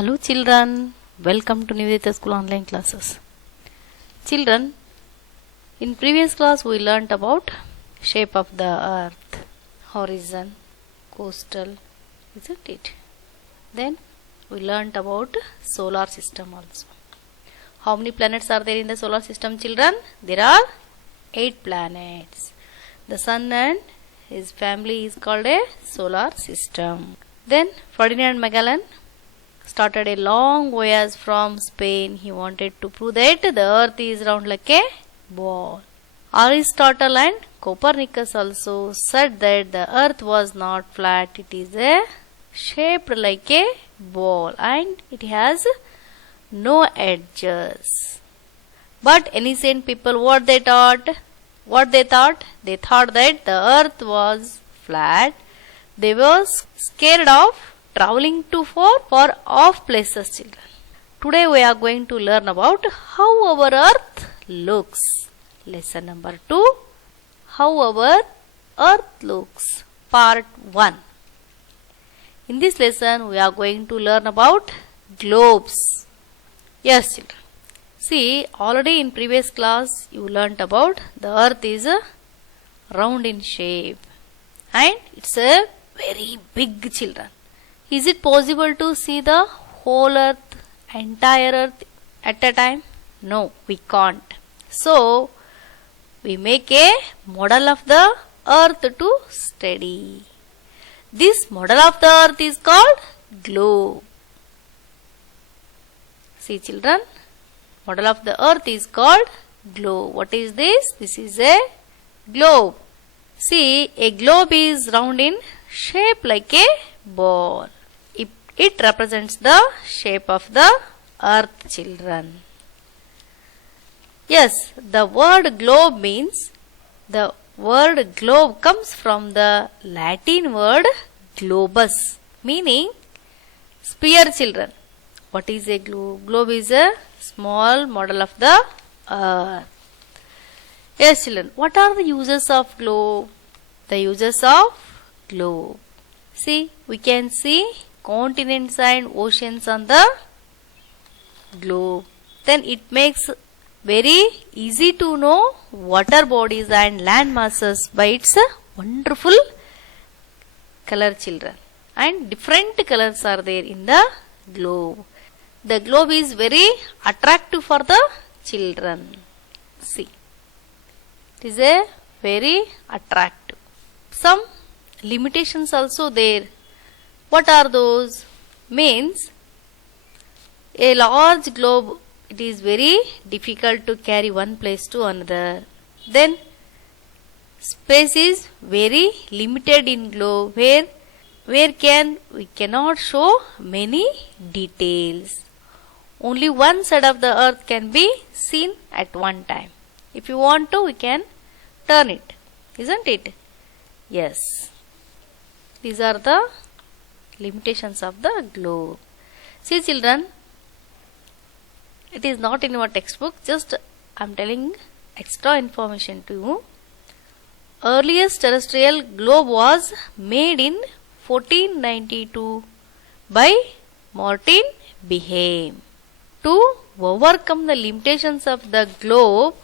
Hello children, welcome to Nivedita School online classes. Children, in previous class we learnt about shape of the earth, horizon, coastal, isn't it? Then we learnt about solar system also. How many planets are there in the solar system, children? There are 8 planets. The sun and his family is called a solar system. Then Ferdinand Magellan started a long voyage from Spain. He wanted to prove that the earth is round like a ball. Aristotle and Copernicus also said that the earth was not flat. It is shaped like a ball and it has no edges. But ancient people, what they thought? They thought that the earth was flat. They were scared of traveling too far off places, children. Today we are going to learn about how our earth looks. Lesson number 2. How our earth looks. Part 1. In this lesson we are going to learn about globes. Yes, children. See, already in previous class you learnt about the earth is round in shape and it's a very big, children. Is it possible to see the whole earth, entire earth at a time? No, we can't. So, we make a model of the earth to study. This model of the earth is called globe. See, children, model of the earth is called globe. What is this? This is a globe. See, a globe is round in shape like a ball. It represents the shape of the earth, children. Yes, the word globe means, the word globe comes from the Latin word globus, meaning sphere, children. What is a globe? Globe is a small model of the earth. Yes, children, what are the uses of globe? The uses of globe. See, we can see continents and oceans on the globe. Then it makes very easy to know water bodies and land masses by its wonderful color, children. And different colors are there in the globe. The globe is very attractive for the children. See, it is a very attractive. Some limitations also there. What are those? Means a large globe, it is very difficult to carry one place to another. Then space is very limited in globe where we cannot show many details. Only one side of the earth can be seen at one time. If you want to, we can turn it, isn't it? Yes. These are the limitations of the globe. See, children, it is not in your textbook, just I am telling extra information to you. Earliest terrestrial globe was made in 1492 by Martin Behaim. To overcome the limitations of the globe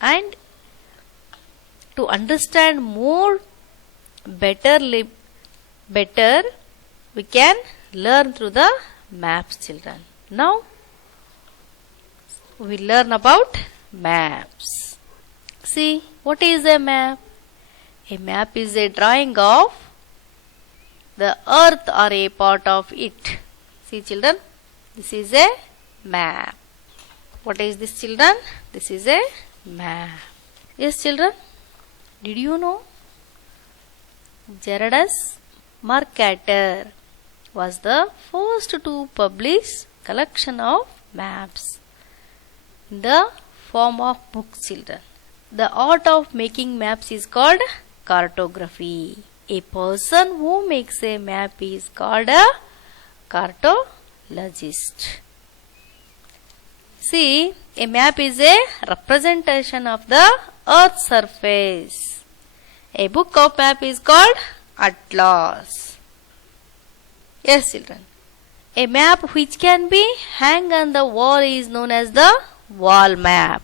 and to understand more better, we can learn through the maps, children. Now, we learn about maps. See, what is a map? A map is a drawing of the earth or a part of it. See, children, this is a map. What is this, children? This is a map. Yes, children, did you know Gerardus Mercator was the first to publish collection of maps in the form of books, children. The art of making maps is called cartography. A person who makes a map is called a cartologist. See, a map is a representation of the earth's surface. A book of map is called atlas. Yes, children. A map which can be hung on the wall is known as the wall map.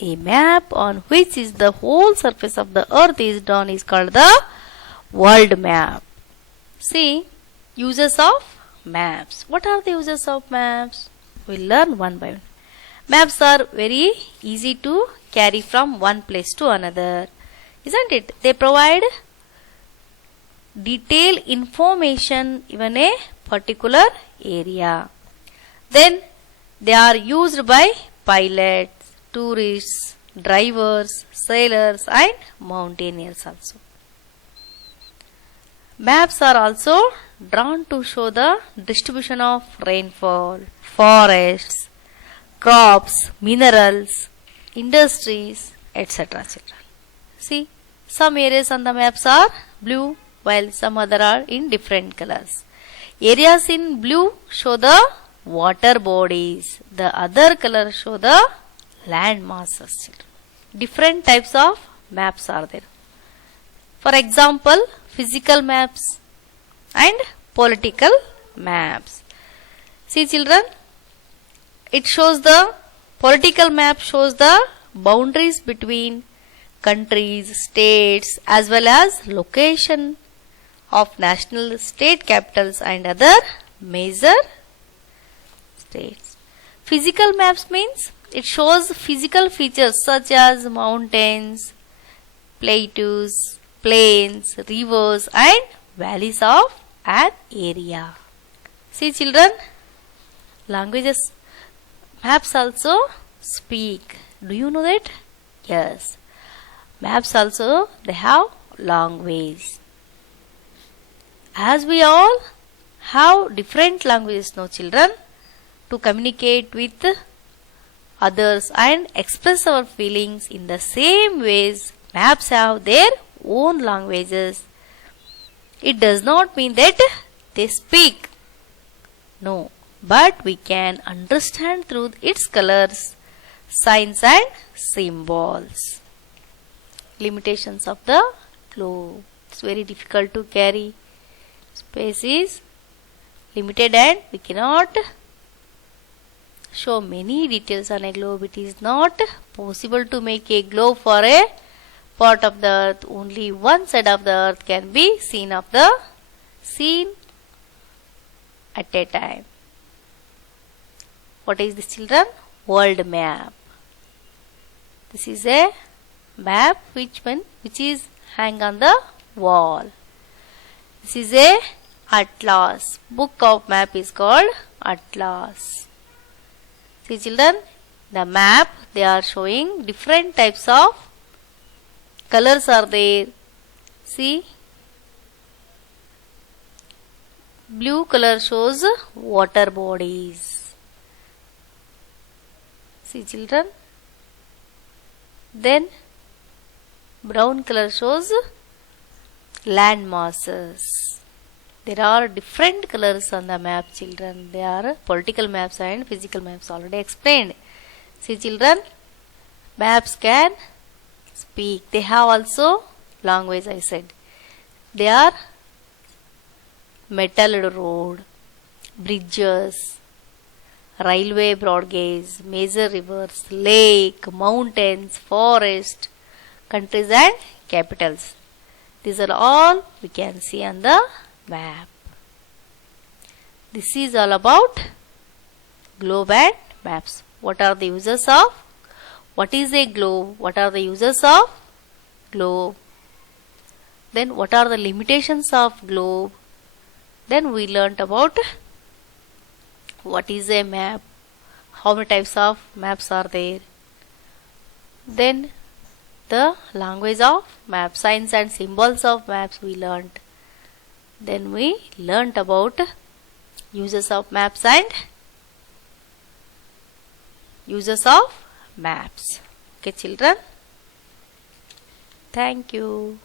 A map on which is the whole surface of the earth is drawn is called the world map. See, uses of maps. What are the uses of maps? We'll learn one by one. Maps are very easy to carry from one place to another, isn't it? They provide detailed information in a particular area. Then they are used by pilots, tourists, drivers, sailors and mountaineers also. Maps are also drawn to show the distribution of rainfall, forests, crops, minerals, industries, etc. See, some areas on the maps are blue while some other are in different colors. Areas in blue show the water bodies, the other color show the land masses. Different types of maps are there. For example, physical maps and political maps. See children, it shows the political map shows the boundaries between countries, states as well as location of national state capitals and other major states. Physical maps means it shows physical features such as mountains, plateaus, plains, rivers and valleys of an area. See children, languages maps also speak. Do you know that? Yes. Maps also they have language. As we all have different languages now children to communicate with others and express our feelings in the same ways, maps have their own languages. It does not mean that they speak. No, but we can understand through its colors, signs and symbols. Limitations of the globe. It's very difficult to carry. Space is limited and we cannot show many details on a globe. It is not possible to make a globe for a part of the earth. Only one side of the earth can be seen at a time. What is this children? World map. This is a map which is hang on the wall. This is a atlas. Book of map is called atlas. See children, the map they are showing different types of colors are there. See, blue color shows water bodies. See children, then brown color shows land masses. There are different colors on the map children. They are political maps and physical maps already explained. See children, maps can speak. They have also language I said. They are metal road, bridges, railway broad gauge, major rivers, lake, mountains, forest, countries and capitals. These are all we can see on the map. This is all about globe and maps. What are the uses of? What is a globe? What are the uses of globe? Then what are the limitations of globe? Then we learnt about what is a map, how many types of maps are there. Then the language of map, signs and symbols of maps we learnt. Then we learnt about uses of maps and uses of maps. Okay children, thank you.